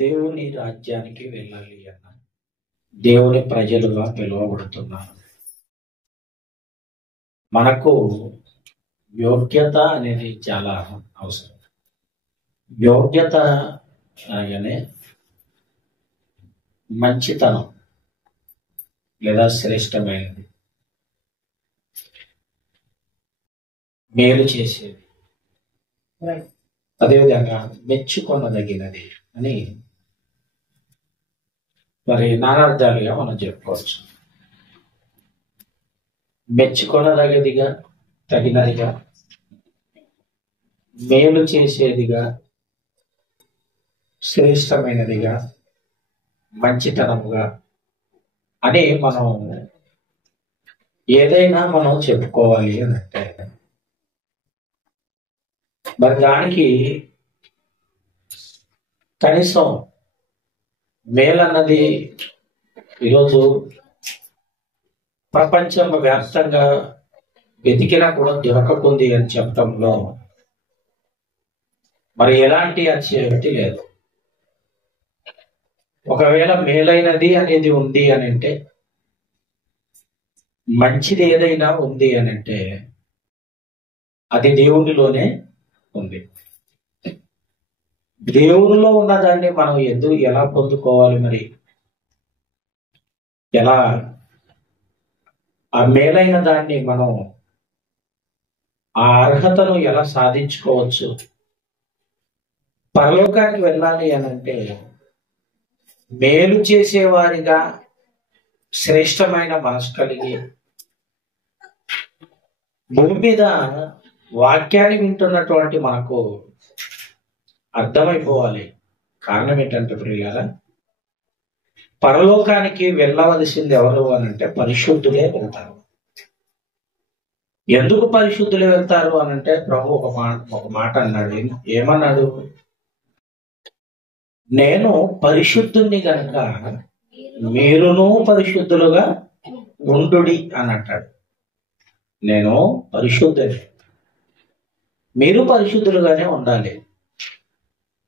దేవుని రాజ్యానికి వెళ్ళాలి అన్న దేవుని ప్రజలుగా పిలువబడుతున్నారు. మనకు యోగ్యత అనేది చాలా అవసరం. యోగ్యత అనగానే మంచితనం లేదా శ్రేష్టమైనది, మేలు చేసేది, అదేవిధంగా మెచ్చుకొనదగినది అని మరి నానార్థాలుగా మనం చెప్పుకోవచ్చు. మెచ్చుకొనదగదిగా, తగినదిగా, మేలు చేసేదిగా, శ్రేష్టమైనదిగా, మంచితనముగా అని మనం ఏదైనా మనం చెప్పుకోవాలి అని అంటే మరి దానికి కనీసం మేలన్నది ఈరోజు ప్రపంచం వ్యాప్తంగా వెతికినా కూడా దొరకకుంది అని చెప్పడంలో మరి ఎలాంటి అతిశయోక్తి లేదు. ఒకవేళ మేలైనది అనేది ఉంది అని అంటే, మంచిది ఏదైనా ఉంది అని అంటే అది దేవునిలోనే ఉంది. దేవునిలో ఉన్నదాన్ని మనం ఎలా పొందుకోవాలి, మరి ఎలా ఆ మేలైన దాన్ని మనం ఆ అర్హతను ఎలా సాధించుకోవచ్చు? పరలోకానికి వెళ్ళాలి అని అంటే మేలు చేసేవారిగా శ్రేష్టమైన మనసు కలిగి భూమి మీద వాక్యాన్ని వింటున్నటువంటి మనకు అర్థమైపోవాలి. కారణం ఏంటంటే ప్రియులారా, పరలోకానికి వెళ్ళవలసింది ఎవరు అని అంటే పరిశుద్ధులే వెళ్తారు. ఎందుకు పరిశుద్ధులే వెళ్తారు అని అంటే ప్రభు ఒక మాట అన్నాడు. ఏమన్నాడు? నేను పరిశుద్ధుని గనుక మీరును పరిశుద్ధులుగా ఉండుడి అని అంటాడు. నేను పరిశుద్ధుని, మీరు పరిశుద్ధులుగానే ఉండాలి.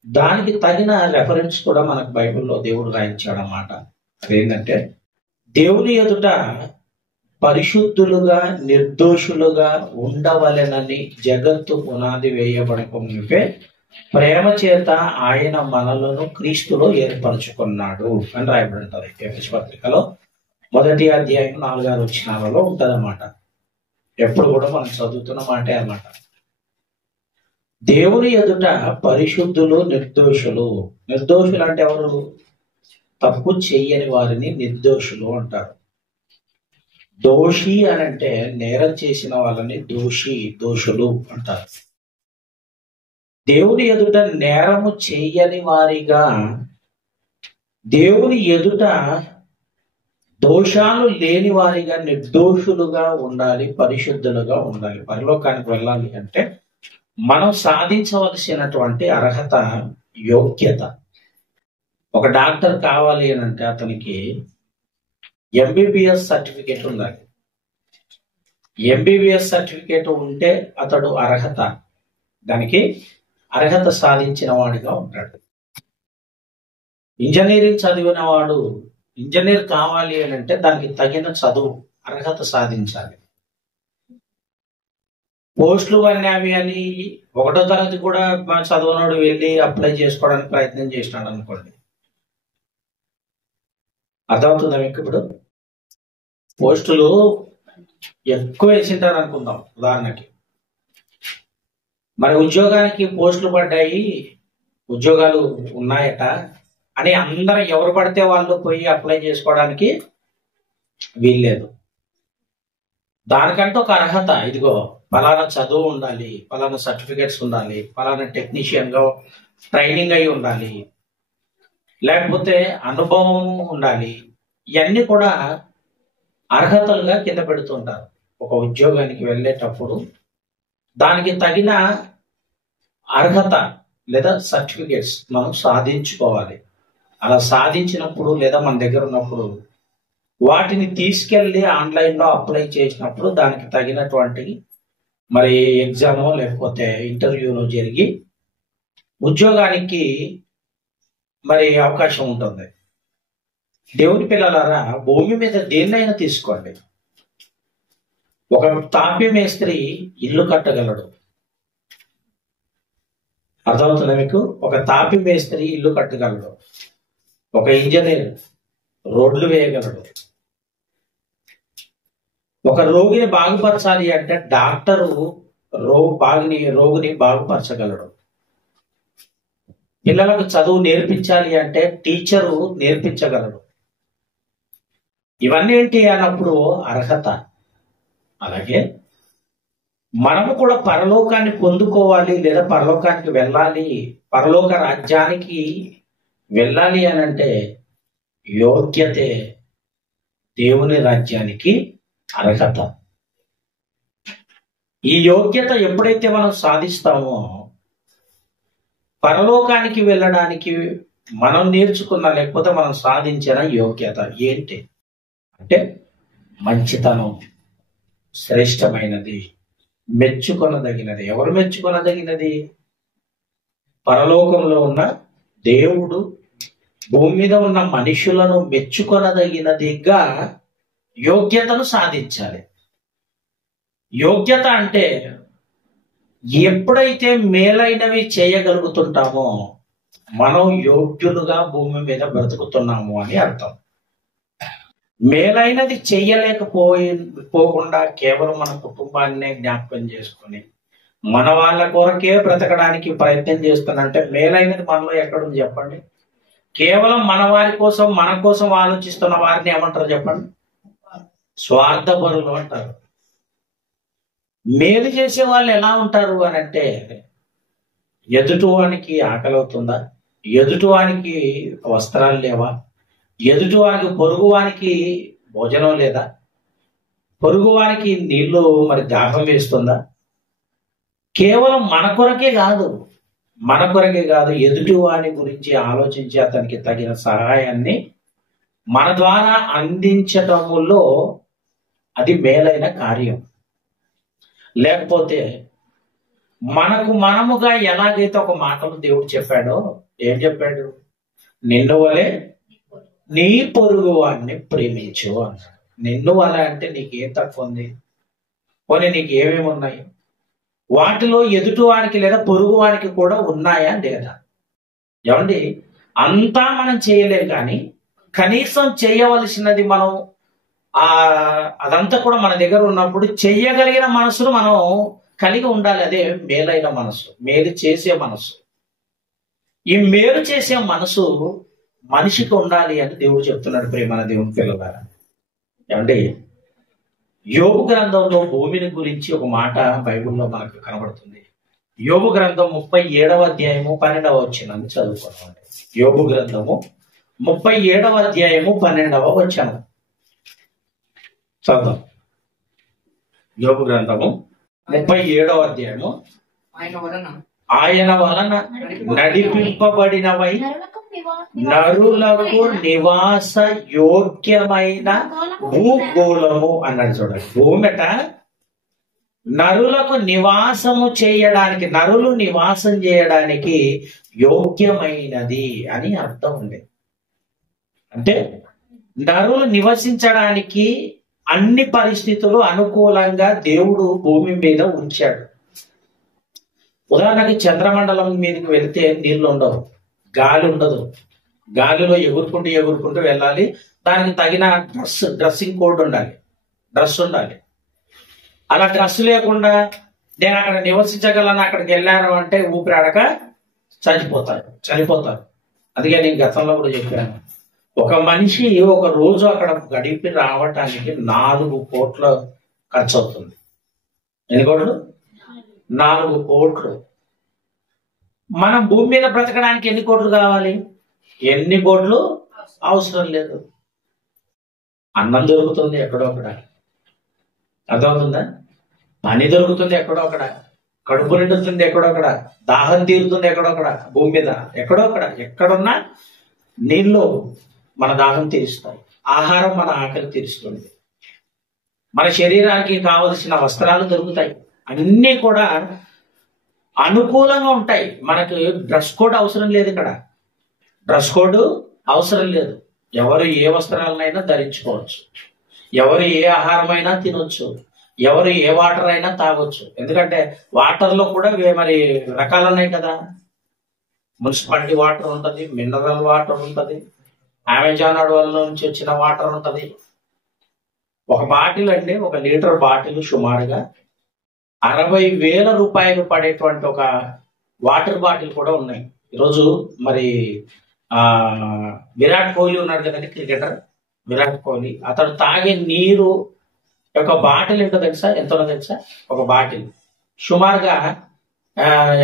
దానికి తగిన రెఫరెన్స్ కూడా మనకు బైబిల్లో దేవుడు రాయించాడు అన్నమాట. అదేంటంటే దేవుని ఎదుట పరిశుద్ధులుగా నిర్దోషులుగా ఉండవలెనని జగత్తు పునాది వేయబడక మునిపే ప్రేమ చేత ఆయన మనలను క్రీస్తులో ఏర్పరచుకున్నాడు అని రాయబడి ఉంటుంది. ఎఫెసు పత్రికలో 1వ అధ్యాయం 4వ వచనాలలో ఉంటదన్నమాట. ఎప్పుడు కూడా మనం చదువుతున్న మాటే అన్నమాట. దేవుని ఎదుట పరిశుద్ధులు, నిర్దోషులు. నిర్దోషులు అంటే ఎవరు? తప్పు చెయ్యని వారిని నిర్దోషులు అంటారు. దోషి అని అంటే నేరం చేసిన వాళ్ళని దోషులు అంటారు. దేవుని ఎదుట నేరము చెయ్యని వారిగా, దేవుని ఎదుట దోషాలు లేని వారిగా, నిర్దోషులుగా ఉండాలి, పరిశుద్ధులుగా ఉండాలి. పరలోకానికి వెళ్ళాలి అంటే మనం సాధించవలసినటువంటి అర్హత, యోగ్యత. ఒక డాక్టర్ కావాలి అని అంటే అతనికి ఎంబీబీఎస్ సర్టిఫికేట్ ఉండాలి. ఎంబీబీఎస్ సర్టిఫికేట్ ఉంటే అతడు దానికి అర్హత సాధించిన వాడిగా ఉంటాడు. ఇంజనీరింగ్ చదివిన వాడు ఇంజనీర్ కావాలి అని అంటే దానికి తగిన చదువు, అర్హత సాధించాలి. పోస్టులు అవి అని 1వ తరగతి కూడా చదవనోడు వెళ్ళి అప్లై చేసుకోవడానికి ప్రయత్నం చేసినాడు అనుకోండి, అర్థమవుతుందా మీకు? ఇప్పుడు పోస్టులు ఎక్కువ వేసింటారు అనుకుందాం ఉదాహరణకి. మరి ఉద్యోగానికి పోస్టులు పడ్డాయి, ఉద్యోగాలు ఉన్నాయట అని అందరూ ఎవరు పడితే వాళ్ళు పోయి అప్లై చేసుకోవడానికి వీల్లేదు. దానికంటే ఒక అర్హత, ఇదిగో ఫలానా చదువు ఉండాలి, ఫలానా సర్టిఫికేట్స్ ఉండాలి, ఫలానా టెక్నీషియన్ గా ట్రైనింగ్ అయి ఉండాలి, లేకపోతే అనుభవం ఉండాలి. ఇవన్నీ కూడా అర్హతలుగా కింద పెడుతుంటారు. ఒక ఉద్యోగానికి వెళ్ళేటప్పుడు దానికి తగిన అర్హత లేదా సర్టిఫికేట్స్ మనం సాధించుకోవాలి. అలా సాధించినప్పుడు లేదా మన దగ్గర ఉన్నప్పుడు వాటిని తీసుకెళ్ళి ఆన్లైన్లో అప్లై చేసినప్పుడు దానికి తగినటువంటి మరి ఎగ్జామో లేకపోతే ఇంటర్వ్యూలో జరిగి ఉద్యోగానికి మరి అవకాశం ఉంటుంది. దేవుని పిల్లలారా, భూమి మీద దేన్నైనా తీసుకోండి. ఒక తాపి మేస్త్రి ఇల్లు కట్టగలడు. అర్థమవుతుందా మీకు? ఒక తాపి మేస్త్రి ఇల్లు కట్టగలడు. ఒక ఇంజనీర్ రోడ్లు వేయగలడు. ఒక రోగిని బాగుపరచాలి అంటే డాక్టరు రోగిని బాగుపరచగలడు. పిల్లలకు చదువు నేర్పించాలి అంటే టీచరు నేర్పించగలడు. ఇవన్నీ ఏంటి అన్నప్పుడు అర్హత. అలాగే మనము కూడా పరలోకాన్ని పొందుకోవాలి, లేదా పరలోకానికి వెళ్ళాలి, పరలోక రాజ్యానికి వెళ్ళాలి అని అంటే యోగ్యతే దేవుని రాజ్యానికి అర్హత. ఈ యోగ్యత ఎప్పుడైతే మనం సాధిస్తామో పరలోకానికి వెళ్ళడానికి మనం నేర్చుకున్న లేకపోతే మనం సాధించిన యోగ్యత ఏంటి అంటే మంచితనం, శ్రేష్టమైనది, మెచ్చుకొనదగినది. ఎవరు మెచ్చుకొనదగినది? పరలోకంలో ఉన్న దేవుడు భూమి మీద ఉన్న మనుషులను మెచ్చుకొనదగినదిగా యోగ్యతను సాధించాలి. యోగ్యత అంటే ఎప్పుడైతే మేలైనవి చేయగలుగుతుంటామో మనం యోగ్యులుగా భూమి మీద బ్రతుకుతున్నాము అని అర్థం. మేలైనది పోకుండా కేవలం మన కుటుంబాన్నే జ్ఞాపకం చేసుకుని మన వాళ్ళ కొరకే బ్రతకడానికి ప్రయత్నం చేస్తున్నంటే మేలైనది మనలో ఎక్కడుంది చెప్పండి? కేవలం మన వారి కోసం, మన కోసం ఆలోచిస్తున్న వారిని ఏమంటారు చెప్పండి? స్వార్థపరులు అంటారు. మేలు చేసే వాళ్ళు ఎలా ఉంటారు అని అంటే, ఎదుటివానికి ఆకలి అవుతుందా, ఎదుటివానికి వస్త్రాలు లేవా, ఎదుటివానికి పొరుగువానికి భోజనం లేదా, పొరుగువానికి నీళ్లు మరి దాహం వేస్తుందా, కేవలం మన కొరకే కాదు ఎదుటివాని గురించి ఆలోచించి అతనికి తగిన సహాయాన్ని మన ద్వారా అందించటములో అది మేలైన కార్యం. లేకపోతే మనకు మనముగా ఎలాగైతే ఒక మాటలు దేవుడు చెప్పాడో, ఏం చెప్పాడు? నిన్ను వలె నీ పొరుగు వాడిని ప్రేమించు అన్నాడు. నిన్ను వలె అంటే నీకేం తక్కువ ఉంది? పోనీ నీకు ఏమేమి ఉన్నాయి? వాటిలో ఎదుటివానికి లేదా పొరుగువానికి కూడా ఉన్నాయా లేదా? ఏమండి, అంతా మనం చేయలేం, కానీ కనీసం చేయవలసినది మనం అదంతా కూడా మన దగ్గర ఉన్నప్పుడు చెయ్యగలిగిన మనసును మనం కలిగి ఉండాలి. అదే మేలైన మనసు, మేలు చేసే మనసు. ఈ మేలు చేసే మనసు మనిషికి ఉండాలి అని దేవుడు చెప్తున్నాడు. ప్రేమ దేవుని పిల్లలారా, ఏమండి, యోబు గ్రంథంలో భూమిని గురించి ఒక మాట బైబిల్లో మనకు కనబడుతుంది. యోబు గ్రంథం 37వ అధ్యాయము 12వ వచనాన్ని చదువుకోండి. యోబు గ్రంథము 37వ అధ్యాయము 12వ వచనం చదువు. యోబు గ్రంథము 37వ అధ్యాయము. ఆయన వలన నడిపింపబడినవై నరులకు నివాస యోగ్యమైన భూగోళము అన్నాడు. చూడండి, భూమిట నరులకు నివాసము చేయడానికి, నరులు నివాసం చేయడానికి యోగ్యమైనది అని అర్థం ఉంది. అంటే నరులు నివసించడానికి అన్ని పరిస్థితులు అనుకూలంగా దేవుడు భూమి మీద ఉంచాడు. ఉదాహరణకి చంద్రమండలం మీదకి వెళితే నీళ్లు ఉండవు, గాలి ఉండదు, గాలిలో ఎగురుకుంటూ వెళ్ళాలి. దానికి తగిన డ్రెస్సింగ్ కోడ్ ఉండాలి, డ్రెస్ ఉండాలి. అలా డ్రెస్ లేకుండా నేను అక్కడ నివసించగలను, అక్కడికి వెళ్ళాను అంటే ఊపిరాడక చనిపోతారు. అందుకే నేను గతంలో కూడా చెప్పాను, ఒక మనిషి ఒక రోజు అక్కడ గడిపి రావటానికి 4 కోట్ల ఖర్చు అవుతుంది. ఎన్ని కోట్లు? 4 కోట్లు. మనం భూమి మీద బ్రతకడానికి ఎన్ని కోట్లు కావాలి? ఎన్ని కోట్లు అవసరం లేదు. అన్నం దొరుకుతుంది ఎక్కడో అక్కడ, అర్థమవుతుందా? పని దొరుకుతుంది ఎక్కడో అక్కడ, కడుపు నిండుతుంది ఎక్కడో అక్కడ, దాహం తీరుతుంది ఎక్కడో అక్కడ, భూమి మీద ఎక్కడో అక్కడ. ఎక్కడున్నా నీళ్ళు మన దాహం తీరుస్తాయి, ఆహారం మన ఆకలి తీరుస్తుంది, మన శరీరానికి కావలసిన వస్త్రాలు దొరుకుతాయి. అన్నీ కూడా అనుకూలంగా ఉంటాయి. మనకు డ్రెస్ కోడ్ అవసరం లేదు ఇక్కడ. డ్రెస్ కోడ్ అవసరం లేదు. ఎవరు ఏ వస్త్రాలనైనా ధరించుకోవచ్చు, ఎవరు ఏ ఆహారమైనా తినొచ్చు, ఎవరు ఏ వాటర్ అయినా తాగొచ్చు. ఎందుకంటే వాటర్లో కూడా మరి రకాలు ఉన్నాయి కదా. మున్సిపాలిటీ వాటర్ ఉంటుంది, మినరల్ వాటర్ ఉంటుంది, అమెజాన్ అడవుల నుంచి వచ్చిన వాటర్ ఉంటుంది. ఒక బాటిల్ అండి, 1 లీటర్ బాటిల్ సుమారుగా 60,000 రూపాయలు పడేటువంటి ఒక వాటర్ బాటిల్ కూడా ఉన్నాయి. ఈరోజు మరి విరాట్ కోహ్లీ ఉన్నాడు కదండి, క్రికెటర్ విరాట్ కోహ్లీ. అతడు తాగే నీరు యొక్క బాటిల్ ఏంటో తెలుసా? ఎంతనో తెలుసా? ఒక బాటిల్ సుమారుగా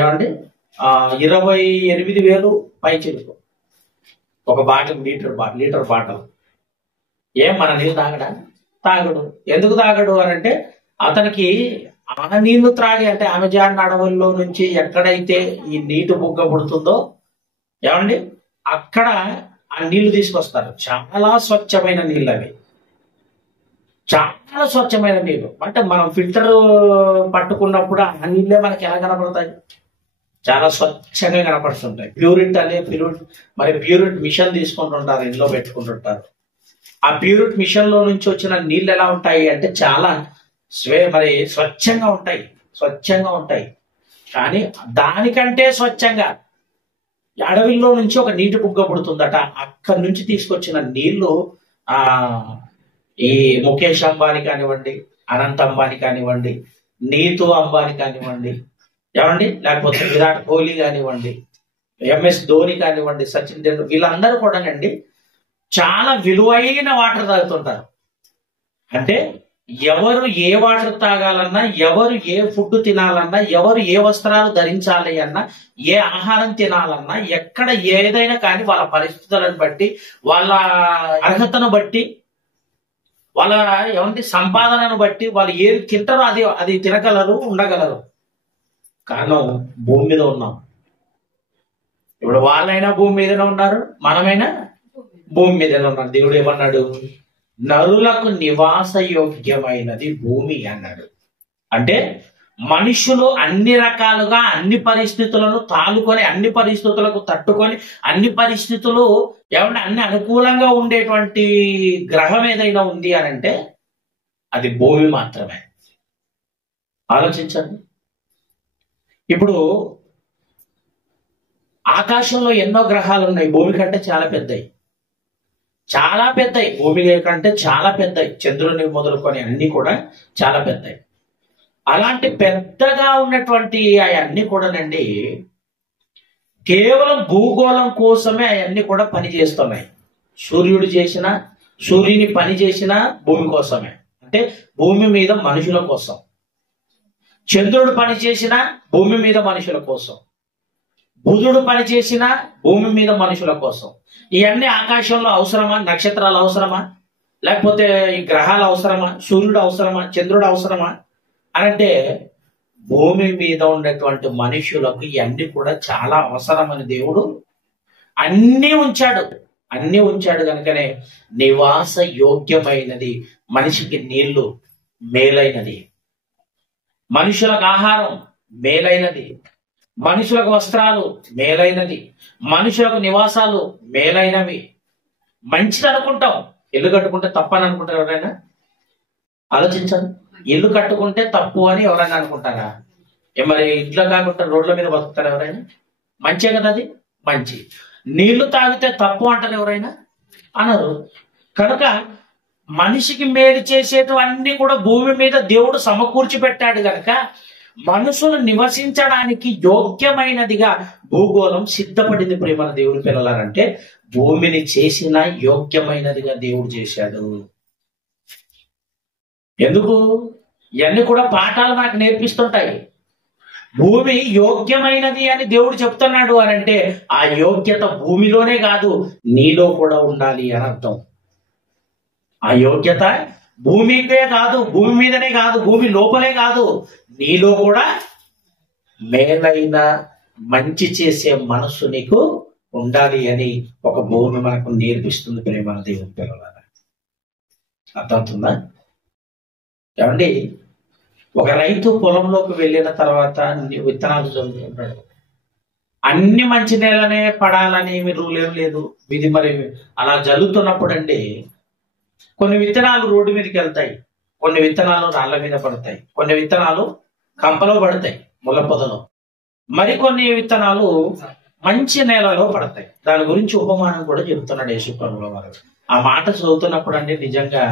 ఏమండి 28,000 పైచిలుకు ఒక బాటిల్, లీటర్ బాటిల్. ఏం మన నీళ్ళు తాగడా? తాగడు. ఎందుకు తాగడు అని అంటే, అతనికి ఆ నీళ్లు త్రాగి, అంటే అమెజాన్ అడవుల్లో నుంచి ఎక్కడైతే ఈ నీటి బుగ్గ పుడుతుందో ఏమండి, అక్కడ ఆ నీళ్లు తీసుకొస్తారు. చాలా స్వచ్ఛమైన నీళ్ళు అవి, చాలా స్వచ్ఛమైన నీళ్ళు. అంటే మనం ఫిల్టర్ పట్టుకున్నప్పుడు ఆ నీళ్ళే మనకి ఎలా కనపడతాయి? చాలా స్వచ్ఛంగా కనపడుతుంటాయి. ప్యూరిట్ మిషన్ తీసుకుంటుంటారు, ఇంట్లో పెట్టుకుంటుంటారు. ఆ ప్యూరిట్ మిషన్ లో నుంచి వచ్చిన నీళ్ళు ఎలా ఉంటాయి అంటే చాలా స్వచ్ఛంగా ఉంటాయి. కానీ దానికంటే స్వచ్ఛంగా అడవిలో నుంచి ఒక నీటి బుగ్గ పుడుతుందట. అక్కడి నుంచి తీసుకొచ్చిన నీళ్లు ఈ ముఖేష్ అంబానీ కానివ్వండి, అనంత్ అంబానీ కానివ్వండి, నీతూ అంబానీ కానివ్వండి, ఏమండి, లేకపోతే విరాట్ కోహ్లీ కానివ్వండి, ఎంఎస్ ధోని కానివ్వండి, సచిన్ టెండూల్కర్, వీళ్ళందరూ కూడానండి చాలా విలువైన వాటర్ తాగుతుంటారు. అంటే ఎవరు ఏ వాటర్ తాగాలన్నా, ఎవరు ఏ ఫుడ్ తినాలన్నా, ఎవరు ఏ వస్త్రాలు ధరించాలి అన్నా, ఏ ఆహారం తినాలన్నా, ఎక్కడ ఏదైనా కానీ వాళ్ళ పరిస్థితులను బట్టి, వాళ్ళ అర్హతను బట్టి, వాళ్ళ ఏమంటే సంపాదనను బట్టి వాళ్ళు ఏది తింటారో అది తినగలరు, ఉండగలరు. కారణం భూమి మీద ఉన్నాం. ఇప్పుడు వాళ్ళైనా భూమి మీదనే ఉన్నారు, మనమైనా భూమి మీదనే ఉన్నాం. దేవుడు ఏమన్నాడు? నరులకు నివాస యోగ్యమైనది భూమి అన్నాడు. అంటే మనుషులు అన్ని రకాలుగా అన్ని పరిస్థితులను తాలుకొని, అన్ని పరిస్థితులకు తట్టుకొని, అన్ని పరిస్థితులు ఏమంటే అన్ని అనుకూలంగా ఉండేటువంటి గ్రహం ఏదైనా ఉంది అని అంటే అది భూమి మాత్రమే. ఆలోచించండి. ఇప్పుడు ఆకాశంలో ఎన్నో గ్రహాలు ఉన్నాయి, భూమి కంటే చాలా పెద్దవి, భూమి కంటే చాలా పెద్దవి. చంద్రుని మొదలుకొని అన్ని కూడా చాలా పెద్దవి. అలాంటి పెద్దగా ఉన్నటువంటి అవన్నీ కూడానండి కేవలం భూగోళం కోసమే అవన్నీ కూడా పనిచేస్తున్నాయి. సూర్యుని పని చేసిన భూమి కోసమే, అంటే భూమి మీద మనుషుల కోసం. చంద్రుడు పని చేసిన భూమి మీద మనుషుల కోసం. బుధుడు పని చేసిన భూమి మీద మనుషుల కోసం. ఇవన్నీ ఆకాశంలో అవసరమా? నక్షత్రాలు అవసరమా? లేకపోతే ఈ గ్రహాలు అవసరమా? సూర్యుడు అవసరమా? చంద్రుడు అవసరమా అనంటే భూమి మీద ఉండేటువంటి మనుషులకు ఇవన్నీ కూడా చాలా అవసరమని దేవుడు అన్నీ ఉంచాడు కనుకనే నివాస యోగ్యమైనది. మనిషికి నీళ్లు మేలైనది, మనుషులకు ఆహారం మేలైనది, మనుషులకు వస్త్రాలు మేలైనది, మనుషులకు నివాసాలు మేలైనవి. మంచిది అనుకుంటాం. ఇల్లు కట్టుకుంటే తప్పు అని అనుకుంటారు ఎవరైనా? ఆలోచించండి. ఇల్లు కట్టుకుంటే తప్పు అని ఎవరైనా అనుకుంటారా? మరి ఇంట్లో కాకుండా రోడ్ల మీద బతుకుతారు ఎవరైనా? మంచే కదా అది, మంచి. నీళ్లు తాగితే తప్పు అంటారు ఎవరైనా? అనరు. కనుక మనిషికి మేలు చేసేటివన్నీ కూడా భూమి మీద దేవుడు సమకూర్చి పెట్టాడు కనుక మనుషులు నివసించడానికి యోగ్యమైనదిగా భూగోళం సిద్ధపడింది. ప్రేమ దేవుడి పిల్లలారంటే భూమిని చేసిన యోగ్యమైనదిగా దేవుడు చేశాడు. ఎందుకు? ఇవన్నీ కూడా పాఠాలు మనకు నేర్పిస్తుంటాయి. భూమి యోగ్యమైనది అని దేవుడు చెప్తున్నాడు అని అంటే ఆ యోగ్యత భూమిలోనే కాదు, నీలో కూడా ఉండాలి అని అర్థం. ఆ యోగ్యత భూమికే కాదు, భూమి మీదనే కాదు, భూమి లోపలే కాదు, నీలో కూడా మేలైన మంచి చేసే మనస్సు నీకు ఉండాలి అని ఒక భూమి మనకు నేర్పిస్తుంది. ప్రేమ దేవుని పిల్లలారా, అర్థమవుతుందా? ఏమండి, ఒక రైతు పొలంలోకి వెళ్ళిన తర్వాత విత్తనాలు చల్లుతుంటాడు. అన్ని మంచి నేలనే పడాలని రూల్ ఏం లేదు. ఇది మరి అలా జరుగుతున్నప్పుడు అండి కొన్ని విత్తనాలు రోడ్డు మీదకి వెళ్తాయి, కొన్ని విత్తనాలు రాళ్ల మీద పడతాయి, కొన్ని విత్తనాలు కంపలో పడతాయి ముళ్ళ పొదలో, మరికొన్ని విత్తనాలు మంచి నేలలో పడతాయి. దాని గురించి ఉపమానం కూడా చెబుతున్నాడు యేసుప్రభుల వారు. ఆ మాట చదువుతున్నప్పుడు అండి నిజంగా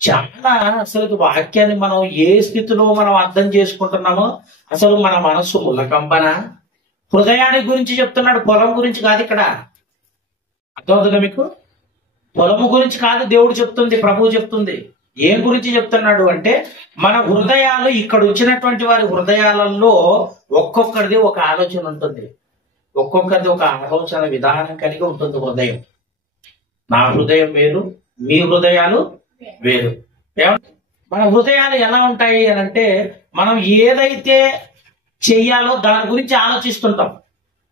చాలా అసలు వాక్యాన్ని మనం ఏ స్థితిలో మనం అర్థం చేసుకుంటున్నామో, అసలు మన మనస్సు ముళ్ళ కంపన హృదయానికి గురించి చెప్తున్నాడు, పొలం గురించి కాదు ఇక్కడ. అర్థమవుతుందా మీకు? పొలము గురించి కాదు దేవుడు చెప్తుంది, ప్రభువు చెప్తుంది. ఏం గురించి చెప్తున్నాడు అంటే మన హృదయాలు, ఇక్కడ వచ్చినటువంటి వారి హృదయాలలో ఒక్కొక్కరిది ఒక ఆలోచన ఉంటుంది, ఒక్కొక్కరిది ఒక ఆలోచన విధానం కలిగి ఉంటుంది హృదయం. నా హృదయం వేరు, మీ హృదయాలు వేరు. మన హృదయాలు ఎలా ఉంటాయి అని అంటే మనం ఏదైతే చెయ్యాలో దాని గురించి ఆలోచిస్తుంటాం.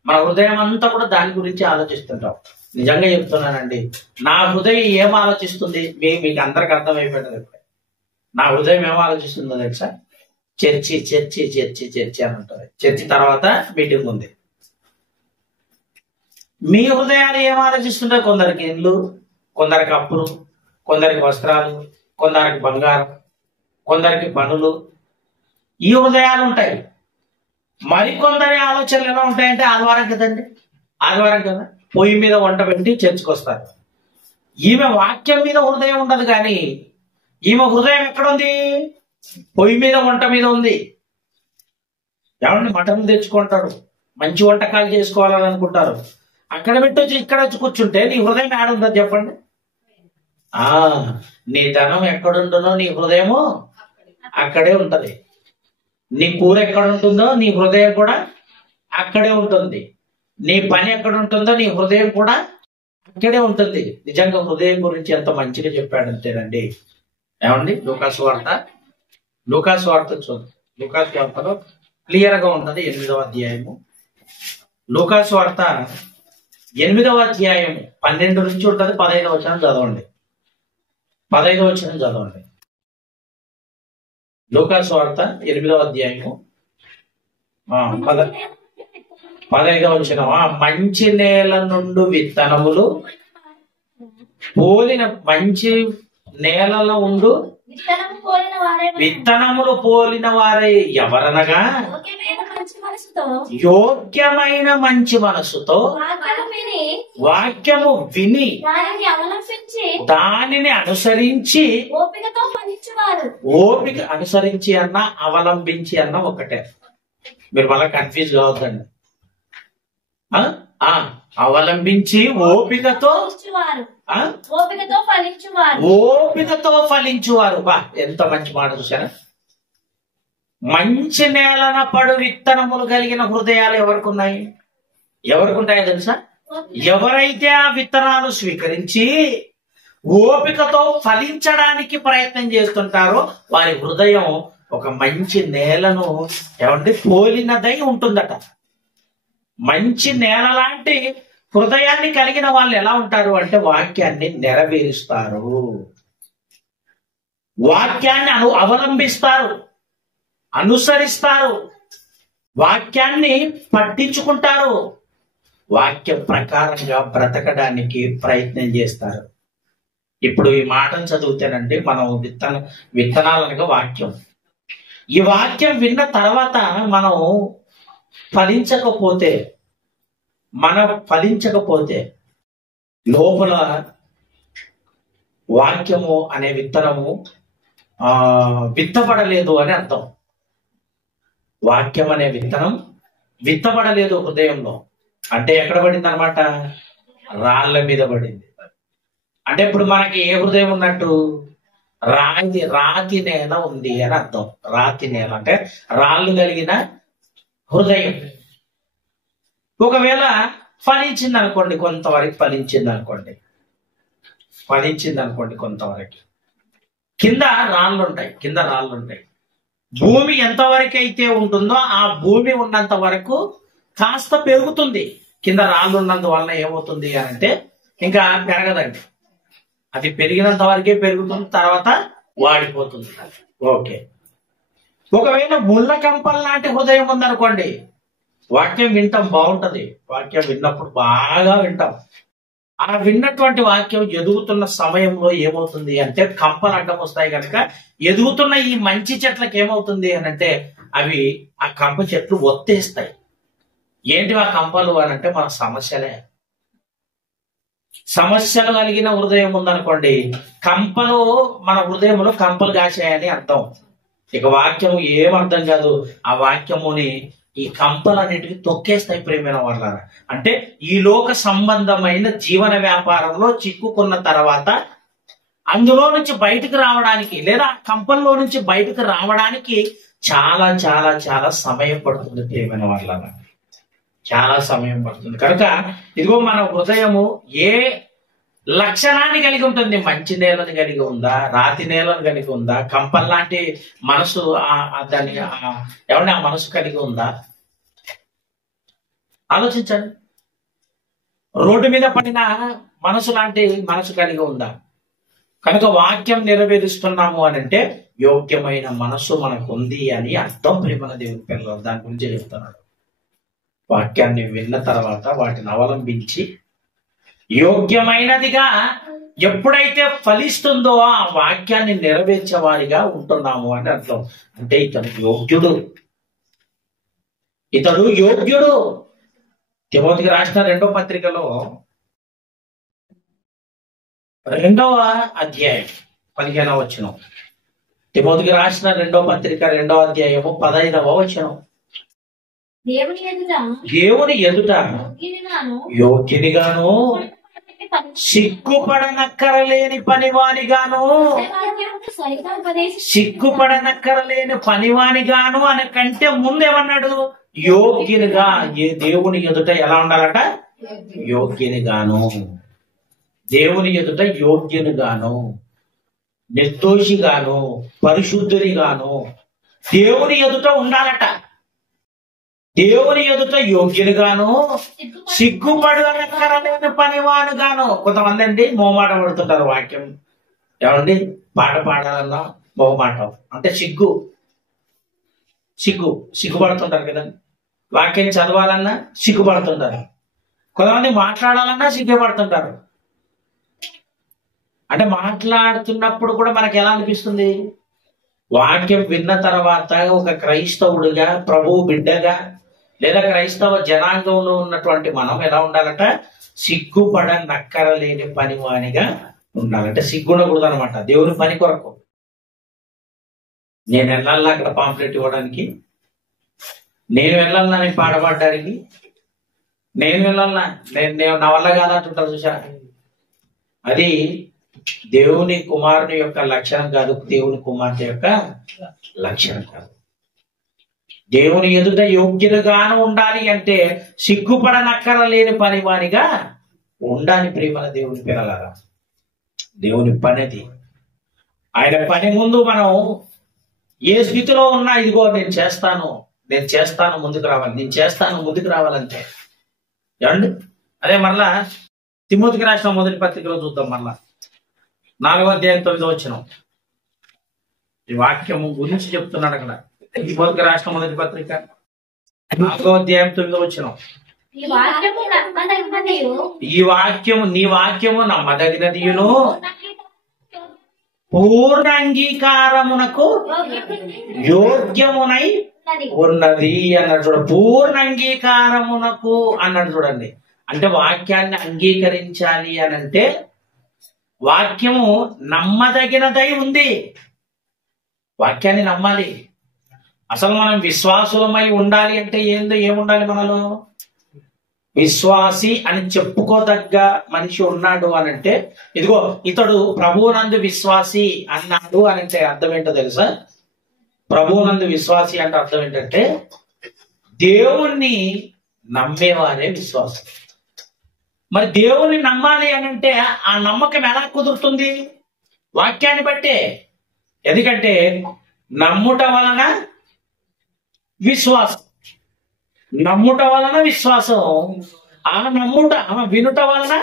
మన హృదయం అంతా కూడా దాని గురించి ఆలోచిస్తుంటాం. నిజంగా చెప్తున్నానండి, నా హృదయం ఏం ఆలోచిస్తుంది మీకు అందరికి అర్థమైపోయింది. నా హృదయం ఏం ఆలోచిస్తుందో తెలుసా? చర్చి చర్చి చర్చి చర్చి అని ఉంటుంది. చర్చి తర్వాత మీటింగ్ ఉంది. మీ హృదయాలు ఏం ఆలోచిస్తుంటాయి? కొందరికి ఇల్లు, కొందరికి అప్పులు, కొందరికి వస్త్రాలు, కొందరికి బంగారం, కొందరికి పనులు, ఈ హృదయాలు ఉంటాయి. మరికొందరి ఆలోచనలు ఎలా ఉంటాయంటే ఆదివారం కదండి, ఆదివారం కదా పొయ్యి మీద వంట పెట్టి చర్చకు వస్తారు. ఈమె వాక్యం మీద హృదయం ఉండదు, కానీ ఈమె హృదయం ఎక్కడుంది? పొయ్యి మీద వంట మీద ఉంది. ఎవరిని మటన్ తెచ్చుకుంటారు, మంచి వంటకాలు చేసుకోవాలని అనుకుంటారు, అక్కడ పెట్టి ఇక్కడ వచ్చి కూర్చుంటే నీ హృదయం ఆడుందా చెప్పండి? నీ ధనం ఎక్కడుంటుందో నీ హృదయము అక్కడే ఉంటది. నీ కూర ఎక్కడ ఉంటుందో నీ హృదయం కూడా అక్కడే ఉంటుంది. నీ పని ఎక్కడ ఉంటుందో నీ హృదయం కూడా అక్కడే ఉంటుంది. నిజంగా హృదయం గురించి ఎంత మంచిగా చెప్పాడంటేనండి. ఏమండి? లూకాసు వార్త చూద్దాం. లూకాసు వార్తలో క్లియర్ గా ఉంటది 8వ అధ్యాయము. లూకాసు వార్త 8వ అధ్యాయం 12 నుంచి ఉంటుంది. 15వ వచనం చదవండి. 15వ వచనం చదవండి. లూకాసు వార్త 8వ అధ్యాయము 15వ వచనం. మంచి నేల నుండి విత్తనములు పోలిన, మంచి నేలలో ఉండు విత్తనములు పోలిన వారే ఎవరనగా యోగ్యమైన మంచి మనసుతో వాక్యము విని దానిని అనుసరించి, ఓపిక అనుసరించి అన్న అవలంబించి అన్న ఒకటే. మీరు మళ్ళీ కన్ఫ్యూజ్ కావద్దండి. అవలంబించి ఓపికతో ఫలించువారు. బా, ఎంత మంచి మాట చూసారా? మంచి నేలన పడు విత్తనములు కలిగిన హృదయాలు ఎవరికి ఉన్నాయి? ఎవరికి ఉంటాయో తెలుసా? ఎవరైతే ఆ విత్తనాలు స్వీకరించి ఓపికతో ఫలించడానికి ప్రయత్నం చేస్తుంటారో వారి హృదయం ఒక మంచి నేలను ఏమంటే పోలినదై ఉంటుందట. మంచి నేల లాంటి హృదయాన్ని కలిగిన వాళ్ళు ఎలా ఉంటారు అంటే వాక్యాన్ని నెరవేరుస్తారు, వాక్యాన్ని అవలంబిస్తారు, అనుసరిస్తారు, వాక్యాన్ని పట్టించుకుంటారు, వాక్య ప్రకారంగా బ్రతకడానికి ప్రయత్నం చేస్తారు. ఇప్పుడు ఈ మాటను చదివితేనండి మనం విత్తనాలనగా వాక్యం. ఈ వాక్యం విన్న తర్వాత మనం ఫలించకపోతే లోపల వాక్యము అనే విత్తనము విత్తబడలేదు అని అర్థం. వాక్యం అనే విత్తనం విత్తబడలేదు హృదయంలో అంటే ఎక్కడ పడింది అనమాట? రాళ్ళ మీద పడింది. అంటే ఇప్పుడు మనకి ఏ హృదయం ఉన్నట్టు? రాతి నేల ఉంది అని అర్థం. రాతి నేల అంటే రాళ్ళు కలిగిన హృదయం. ఒకవేళ ఫలించింది అనుకోండి, కొంతవరకు ఫలించింది అనుకోండి, కొంతవరకు కింద రాళ్ళు ఉంటాయి. భూమి ఎంతవరకు అయితే ఉంటుందో ఆ భూమి ఉన్నంత వరకు కాస్త పెరుగుతుంది. కింద రాళ్ళు ఉన్నంత వల్ల ఏమవుతుంది అంటే ఇంకా పెరగదండి. అది పెరిగినంత వరకే పెరుగుతుంది, తర్వాత వాడిపోతుంది. ఓకే. ఒకవేళ ముళ్ళ కంపల్ లాంటి హృదయం ఉందనుకోండి, వాక్యం వింటాం, బాగుంటది. వాక్యం విన్నప్పుడు బాగా వింటాం. ఆ విన్నటువంటి వాక్యం ఎదుగుతున్న సమయంలో ఏమవుతుంది అంటే కంపలు అడ్డం వస్తాయి కనుక ఎదుగుతున్న ఈ మంచి చెట్లకు ఏమవుతుంది అని అంటే అవి ఆ కంప చెట్లు ఒత్తేస్తాయి. ఏంటి ఆ కంపలు అని అంటే మన సమస్యలే. సమస్యలు కలిగిన హృదయం ఉందనుకోండి, కంపలు మన హృదయంలో కంపలు కాసాయని అర్థం. ఇక వాక్యము ఏం అర్థం కాదు. ఆ వాక్యముని ఈ కంపలన్నిటికీ తొక్కేస్తాయి ప్రేమైన వాళ్ళ. అంటే ఈ లోక సంబంధమైన జీవన వ్యాపారంలో చిక్కుకున్న తర్వాత అందులో నుంచి బయటకు రావడానికి లేదా కంపల్లో నుంచి బయటకు రావడానికి చాలా చాలా చాలా సమయం పడుతుంది ప్రేమైన వాళ్ళ. చాలా సమయం పడుతుంది కనుక ఇదిగో మన హృదయము ఏ లక్షణాన్ని కలిగి ఉంటుంది? మంచి నేలను కలిగి ఉందా, రాతి నేలను కలిగి ఉందా, కంపల్ లాంటి మనసు దాన్ని ఎవరిని ఆ మనసు కలిగి ఉందా? ఆలోచించండి. రోడ్డు మీద పడిన మనసు లాంటి మనసు కలిగి ఉందా? కనుక వాక్యం నెరవేరుస్తున్నాము అని అంటే యోగ్యమైన మనసు మనకు ఉంది అని అర్థం ప్రేమల దేవుని పిల్లలు. దాని గురించి చెప్తున్నాడు. వాక్యాన్ని విన్న తర్వాత వాటిని అవలంబించి యోగ్యమైనదిగా ఎప్పుడైతే ఫలిస్తుందో ఆ వాక్యాన్ని నెరవేర్చేవారిగా ఉంటున్నాము అని అర్థం. అంటే ఇతడు యోగ్యుడు, ఇతడు యోగ్యుడు. తిమోతికి రాసిన 2వ పత్రికలో 2వ అధ్యాయం 15వ వచనం. తిమోతికి రాసిన 2వ పత్రిక 2వ అధ్యాయము 15వ వచనం. దేవుని ఎదుట యోగ్యునిగాను సిగ్గుపడనక్కరలేని పనివానిగాను, సిగ్గుపడనక్కరలేని పనివానిగాను అని కంటే ముందేమన్నాడు? యోగ్యునిగా. ఏ దేవుని ఎదుట ఎలా ఉండాలట? యోగ్యునిగాను. దేవుని ఎదుట యోగ్యునిగాను, నిర్దోషిగాను, పరిశుద్ధునిగాను దేవుని ఎదుట ఉండాలట. దేవుని ఎదుట యోగ్యునిగాను, సిగ్గుపడనక్కరలేని పనివానుగాను. కొంతమంది అండి మొహమాట పడుతుంటారు. వాక్యం ఏమండి పాట పాడాలన్నా మొహమాటం, అంటే సిగ్గుపడుతుంటారు కదండి. వాక్యం చదవాలన్నా సిగ్గుపడుతుంటారు. కొంతమంది మాట్లాడాలన్నా సిగ్గుపడుతుంటారు. అంటే మాట్లాడుతున్నప్పుడు కూడా మనకి ఎలా అనిపిస్తుంది? వాక్యం విన్న తర్వాత ఒక క్రైస్తవుడిగా, ప్రభువు బిడ్డగా లేదా క్రైస్తవ జనాంగంలో ఉన్నటువంటి మనం ఎలా ఉండాలట? సిగ్గుపడనక్కరలేని పనివానిగా ఉండాలంటే సిగ్గుండకూడదు అనమాట. దేవుని పని కొరకు నేను వెళ్ళాలా అక్కడ పాంప్లెట్ ఇవ్వడానికి, నేను వెళ్ళాలన్నా నేను పాడబడ్డానికి, నేను వెళ్ళాలన్నా నేను నా వల్ల కాదంటుంటారు చూసా. అది దేవుని కుమారుని యొక్క లక్షణం కాదు, దేవుని కుమార్తె యొక్క లక్షణం కాదు. దేవుని ఎదుట యోగ్యులుగాను ఉండాలి అంటే సిగ్గుపడనక్కరలేని పనివానిగా ఉండాలి ప్రేమల దేవుని పిల్లలారా. దేవుని పనిది. ఆయన పని ముందు మనం ఏ స్థితిలో ఉన్నా ఇదిగో నేను చేస్తాను ముందుకు రావాలి, నేను చేస్తాను ముందుకు రావాలంటే ఏమండి. అదే మరలా తిమోతికి రాసిన మొదటి పత్రికలో చూద్దాం. మరలా 4వ అధ్యాయం 9వ వచనం. ఈ వాక్యము గురించి చెప్తున్నాడు అక్కడ. తిమోతికి రాసిన మొదటి పత్రిక 4వ అధ్యాయం 9వ వచనం. నీ వాక్యము నమ్మదగినదియును పూర్ణ అంగీకారమునకు యోగ్యమునై ఉన్నది అన్నాడు. చూడ పూర్ణ అంగీకారమునకు అన్నాడు. చూడండి, అంటే వాక్యాన్ని అంగీకరించాలి అని అంటే వాక్యము నమ్మదగినదై ఉంది. వాక్యాన్ని నమ్మాలి. అసలు మనం విశ్వాసులమై ఉండాలి అంటే ఏముండాలి? మనలో విశ్వాసి అని చెప్పుకోదగ్గ మనిషి ఉన్నాడు అని అంటే ఇదిగో ఇతడు ప్రభువునందు విశ్వాసి అన్నాడు అని అంటే అర్థం ఏంటో తెలుసా? ప్రభువునందు విశ్వాసి అంటే అర్థం ఏంటంటే దేవుణ్ణి నమ్మేవారే విశ్వాసం. మరి దేవుణ్ణి నమ్మాలి అని అంటే ఆ నమ్మకం ఎలా కుదురుతుంది? వాక్యాన్ని బట్టే. ఎందుకంటే నమ్ముట వలన విశ్వాసం, నమ్ముట వలన విశ్వాసం, వినుట వలన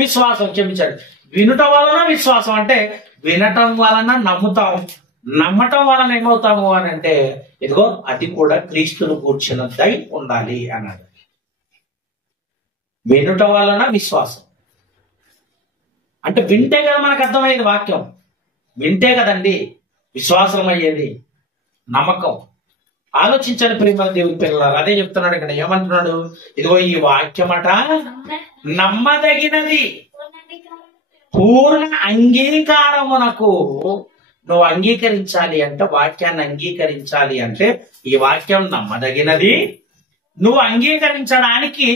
విశ్వాసం. క్షమించండి, వినుట వలన విశ్వాసం అంటే వినటం వలన నమ్ముతాం, నమ్మటం వలన ఏమవుతాము అని అంటే ఇదిగో అది కూడా క్రీస్తును కూర్చున్నదై ఉండాలి అన్నాడు. వినుట వలన విశ్వాసం అంటే వింటే కదా మనకు అర్థమయ్యేది, వాక్యం వింటే కదండి విశ్వాసం అయ్యేది, నమ్మకం. ఆలోచించండి ప్రియమైన దేవుని పిల్లలు, అదే చెప్తున్నాడు ఇక్కడ. ఏమంటున్నాడు? ఇదిగో ఈ వాక్యమట నమ్మదగినది, పూర్ణ అంగీకారమునకు. నువ్వు అంగీకరించాలి అంటే, వాక్యాన్ని అంగీకరించాలి అంటే ఈ వాక్యం నమ్మదగినది, నువ్వు అంగీకరించడానికి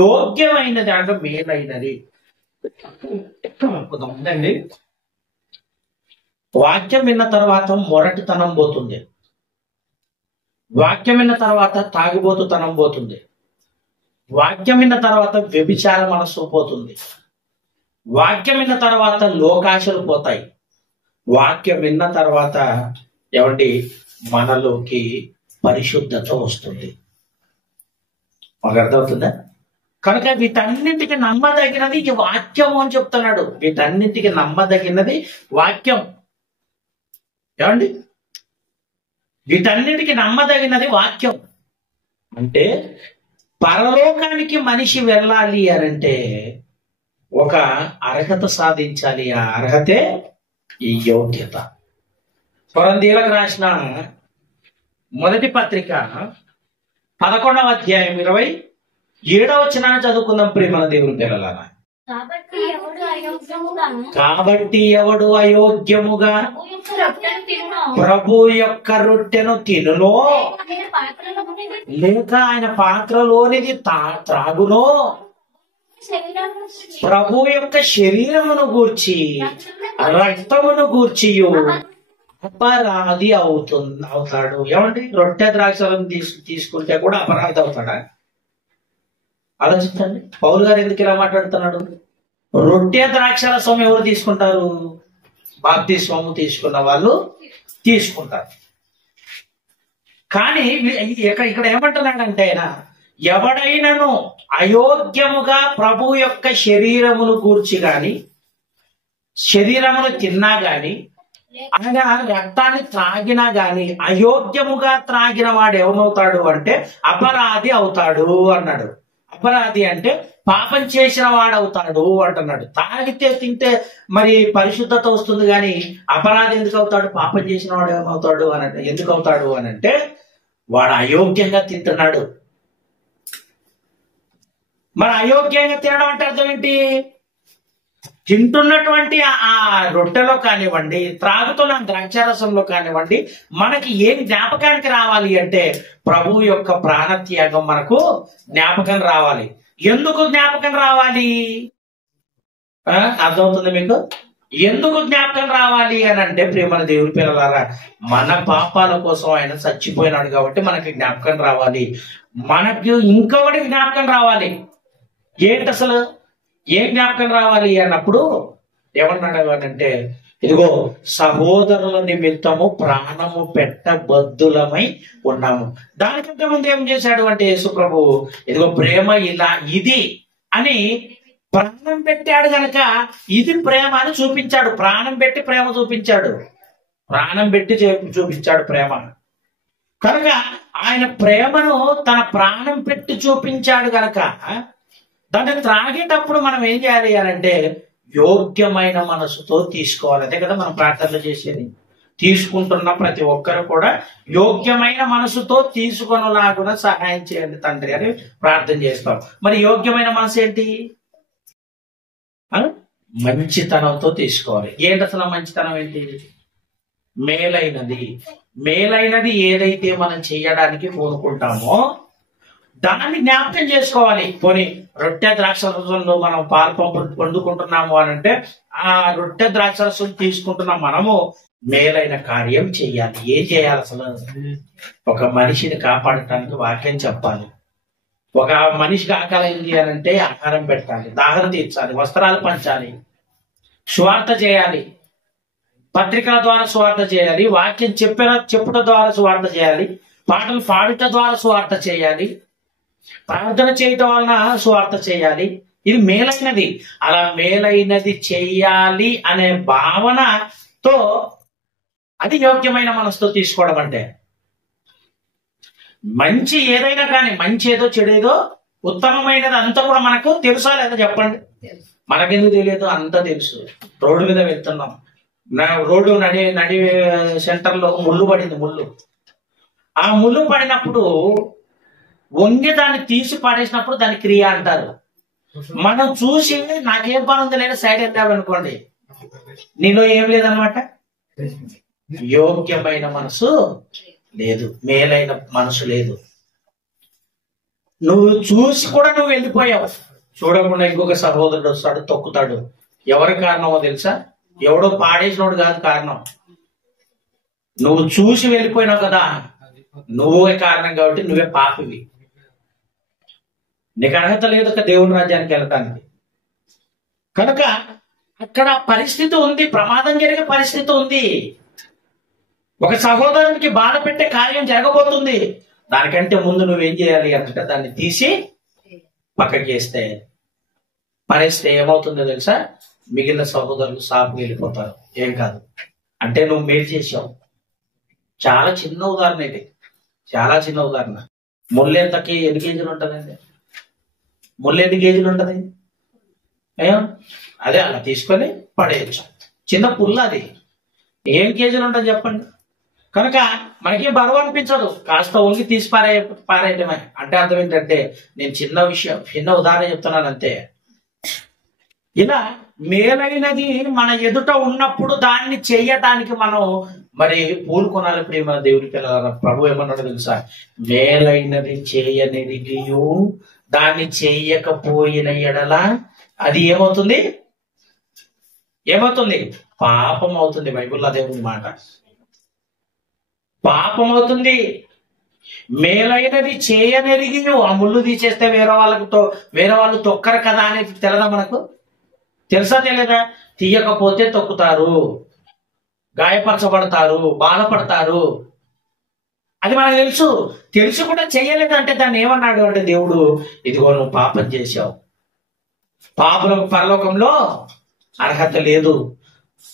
యోగ్యమైనది అంటే మేలైనది. ఉందండి. వాక్యం విన్న తర్వాత మొరటితనం పోతుంది, వాక్యం విన్న తర్వాత తాగుబోతుతనం పోతుంది, వాక్యం విన్న తర్వాత వ్యభిచార మనస్సు పోతుంది, వాక్యం విన్న తర్వాత లోకాశలు పోతాయి, వాక్యం విన్న తర్వాత ఏమండి మనలోకి పరిశుద్ధత వస్తుంది. మాకు అర్థమవుతుందా? కనుక వీటన్నింటికి నమ్మదగినది ఈ వాక్యము అని చెప్తున్నాడు. వీటన్నింటికి నమ్మదగినది వాక్యం. ఏమండి? వీటన్నిటికి నమ్మదగినది వాక్యం. అంటే పరలోకానికి మనిషి వెళ్ళాలి అనంటే ఒక అర్హత సాధించాలి. ఆ అర్హతే ఈ యోగ్యత. కొరింథీయులకు రాసిన మొదటి పత్రిక 11వ అధ్యాయం 27వ వచనాన్ని చదువుకుందాం ప్రియమైన దేవుని పిల్లలారా. కాబట్టి ఎవడు అయోగ్యముగా ప్రభు యొక్క రొట్టెను తినునో, లేక ఆయన పాత్రలోనిది త్రాగునో, ప్రభు యొక్క శరీరమును గూర్చి రక్తమును గూర్చి అపరాధి అవుతాడు. ఏమండి? రొట్టె ద్రాక్షలను తీసుకుంటే కూడా అపరాధి అవుతాడా? ఆలోచించండి. పౌలు గారు ఎందుకు ఇలా మాట్లాడుతున్నాడు? రొట్టె ద్రాక్షరసం ఎవరు తీసుకుంటారు? బాప్తిస్మము తీసుకున్న వాళ్ళు తీసుకుంటారు. కానీ ఇక్కడ ఏమంటున్నాడంటే ఆయన, ఎవడైనను అయోగ్యముగా ప్రభు యొక్క శరీరమును గూర్చి గాని, శరీరమును తిన్నా గాని, అనగా రక్తాన్ని త్రాగినా గాని అయోగ్యముగా త్రాగిన వాడు ఏమవుతాడు అంటే అపరాధి అవుతాడు అన్నాడు. అపరాధి అంటే పాపం చేసిన వాడవుతాడు అంటున్నాడు. తాగితే తింటే మరి పరిశుద్ధత వస్తుంది, కానీ అపరాధి ఎందుకు అవుతాడు? పాపం చేసిన వాడు ఏమవుతాడు అని ఎందుకు అవుతాడు అని అంటే వాడు అయోగ్యంగా తింటున్నాడు. మరి అయోగ్యంగా తినడం అంటే అర్థం ఏంటి? తింటున్నటువంటి ఆ రొట్టెలో కానివ్వండి, త్రాగుతున్న ద్రాక్షారసంలో కానివ్వండి, మనకి ఏం జ్ఞాపకానికి రావాలి అంటే ప్రభు యొక్క ప్రాణత్యాగం మనకు జ్ఞాపకం రావాలి. ఎందుకు జ్ఞాపకం రావాలి? అర్థమవుతుంది మీకు? ఎందుకు జ్ఞాపకం రావాలి అని అంటే ప్రియమైన దేవుని పిల్లలారా, మన పాపాల కోసం ఆయన చచ్చిపోయినాడు కాబట్టి మనకి జ్ఞాపకం రావాలి. మనకి ఇంకొకటి జ్ఞాపకం రావాలి. ఏంటి అసలు? ఏం జ్ఞాపకం రావాలి అన్నప్పుడు ఏమన్నాడు అంటే, ఇదిగో సహోదరుల నిమిత్తము ప్రాణము పెట్టబద్దులమై ఉన్నాము. దానికంటే ముందు ఏం చేశాడు అంటే యేసు ప్రభు, ఇదిగో ప్రేమ ఇలా ఇది అని ప్రాణం పెట్టాడు గనక ఇది ప్రేమ అని చూపించాడు. ప్రాణం పెట్టి ప్రేమ చూపించాడు, ప్రాణం పెట్టి చూపించాడు ప్రేమ. కనుక ఆయన ప్రేమను తన ప్రాణం పెట్టి చూపించాడు గనక దాన్ని త్రాగేటప్పుడు మనం ఏం చేయాలి అని అంటే యోగ్యమైన మనసుతో తీసుకోవాలి. అదే కదా మనం ప్రార్థనలు చేసేది. తీసుకుంటున్న ప్రతి ఒక్కరు కూడా యోగ్యమైన మనసుతో తీసుకొనలాగున సహాయం చేయండి తండ్రి అని ప్రార్థన చేస్తాం. మరి యోగ్యమైన మనసు ఏంటి? మంచితనంతో తీసుకోవాలి. ఏంటి అసలు మంచితనం ఏంటి? మేలైనది. మేలైనది ఏదైతే మనం చేయడానికి కోరుకుంటామో దాన్ని జ్ఞాపకం చేసుకోవాలి. పోనీ రొట్టె ద్రాక్షరసంలో మనం పాలు పొందుకుంటున్నాము అని అంటే ఆ రొట్టె ద్రాక్షరసం తీసుకుంటున్న మనము మేలైన కార్యం చెయ్యాలి. ఏం చేయాలి అసలు? ఒక మనిషిని కాపాడటానికి వాక్యం చెప్పాలి. ఒక మనిషికి ఆకలి అని అంటే ఆహారం పెట్టాలి, దాహం తీర్చాలి, వస్త్రాలు పంచాలి, సువార్త చేయాలి, పత్రికల ద్వారా సువార్త చేయాలి, వాక్యం చెప్పుట ద్వారా సువార్త చేయాలి, పాటలు పాడుట ద్వారా సువార్త చేయాలి, ప్రార్థన చేయటం వలన సువార్త చేయాలి. ఇది మేలైనది. అలా మేలైనది చెయ్యాలి అనే భావనతో అది యోగ్యమైన మనసుతో తీసుకోవడం అంటే. మంచి ఏదైనా కానీ, మంచి ఏదో చెడేదో ఉత్తమమైనది అంతా కూడా మనకు తెలుసా లేదా చెప్పండి? మనకెందుకు తెలియదు? అంతా తెలుసు. రోడ్డు మీద వెళ్తున్నాం, రోడ్డు నడి సెంటర్లో ముళ్ళు పడింది. ఆ ముళ్ళు పడినప్పుడు వంగి దాన్ని తీసి పడేసినప్పుడు దాని క్రియ అంటారు. మనం చూసి నాకేం పని ఉంది లేదా సైడ్ వెళ్ళామనుకోండి, నీలో ఏం లేదనమాట. యోగ్యమైన మనసు లేదు, మేలైన మనసు లేదు. నువ్వు చూసి కూడా నువ్వు వెళ్ళిపోయావు, చూడకుండా ఇంకొక సహోదరుడు వస్తాడు, తొక్కుతాడు. ఎవరి కారణమో తెలుసా? ఎవడో పాడేసినోడు కాదు కారణం, నువ్వు చూసి వెళ్ళిపోయినావు కదా, నువ్వే కారణం. కాబట్టి నువ్వే పాపివి, నీకు అర్హత లేదు దేవుని రాజ్యానికి వెళ్ళటానికి. కనుక అక్కడ పరిస్థితి ఉంది, ప్రమాదం జరిగే పరిస్థితి ఉంది, ఒక సహోదరునికి బాధ పెట్టే కార్యం జరగబోతుంది. దానికంటే ముందు నువ్వేం చేయాలి అంటే దాన్ని తీసి పక్కకి వేస్తే పరేస్తే ఏమవుతుందో తెలుసా? మిగిలిన సహోదరులు సాపు వెళ్ళిపోతారు. ఏం కాదు అంటే నువ్వు మేలు చేసావు. చాలా చిన్న ఉదాహరణ ఇది, చాలా చిన్న ఉదాహరణ. ముళ్ళు ఎంతకి ఎన్ని కేజీలు ఉంటుందండి? ముళ్ళు ఎన్ని కేజీలు ఉంటుంది? అయ్యో అదే అలా తీసుకొని పడేయచ్చు. చిన్న పుల్ల, అది ఏం కేజీలు ఉంటుంది చెప్పండి? కనుక మనకి బరువు అనిపించదు, కాస్త వంగి తీసి పారేయటమే. అంటే అర్థం ఏంటంటే నేను చిన్న ఉదాహరణ చెప్తున్నాను అంతే. ఇలా మేలైనది మన ఎదుట ఉన్నప్పుడు దాన్ని చెయ్యటానికి మనం మరి పూనుకొనాలి. ప్రేమ దేవుని పిల్లల ప్రభు ఏమన్నాడు తెలుసా? మేలైనది చేయనిదియు దాన్ని చెయ్యకపోయిన ఎడల అది ఏమవుతుంది? పాపం అవుతుంది. బైబిల్లో దేవుని మాట, పాపం అవుతుంది. మేలైనది చేయనెరిగి ఆ ముళ్ళు తీసేస్తే వేరే వాళ్ళు తొక్కరు కదా అనేది తెలదా మనకు? తెలుసా తెలియదా? తీయకపోతే తొక్కుతారు, గాయపరచబడతారు, బాధపడతారు. అది మనకు తెలిసి కూడా చెయ్యలేదు అంటే దాన్ని ఏమన్నాడు అంటే దేవుడు, ఇదిగో నువ్వు పాపం చేశావు, పాపలకు పరలోకంలో అర్హత లేదు.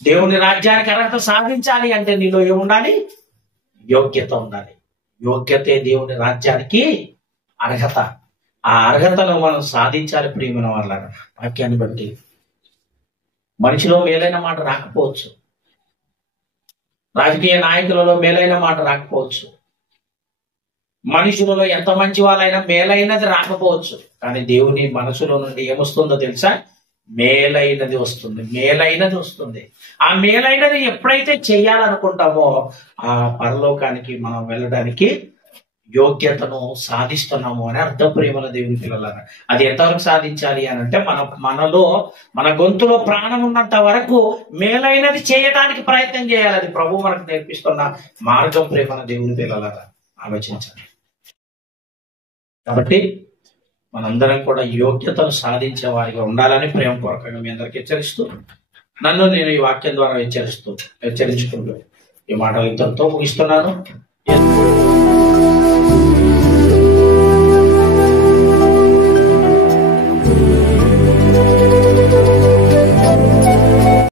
దేవుని రాజ్యానికి అర్హత సాధించాలి అంటే నీలో ఏముండాలి? యోగ్యత ఉండాలి. యోగ్యతే దేవుని రాజ్యానికి అర్హత. ఆ అర్హతను మనం సాధించాలి. ప్రియమైన వాళ్ళ వాక్యాన్ని బట్టి మనిషిలో మేలైన మాట రాకపోవచ్చు, రాజకీయ నాయకులలో మేలైన మాట రాకపోవచ్చు, మనుషులలో ఎంత మంచి వాళ్ళైనా మేలైనది రాకపోవచ్చు. కానీ దేవుని మనసులో నుండి ఏమొస్తుందో తెలుసా? మేలైనది వస్తుంది. ఆ మేలైనది ఎప్పుడైతే చెయ్యాలనుకుంటామో ఆ పరలోకానికి మనం వెళ్ళడానికి యోగ్యతను సాధిస్తున్నాము అని అర్థం. ప్రేమల దేవుని పిల్లలారా, అది ఎంతవరకు సాధించాలి అని అంటే మన గొంతులో ప్రాణం ఉన్నంత వరకు మేలైనది చేయడానికి ప్రయత్నం చేయాలి. అది ప్రభు మనకు నేర్పిస్తున్న మార్గం. ప్రేమల దేవుని పిల్లలారా, ఆలోచించండి. కాబట్టి మనందరం కూడా యోగ్యతను సాధించే వారిగా ఉండాలని ప్రేమపూర్వకంగా మీ అందరికి హెచ్చరిస్తూ, నన్ను నేను ఈ వాక్యం ద్వారా హెచ్చరించుకుంటూ ఈ మాటలు ఇద్దరితో ముగిస్తున్నాను.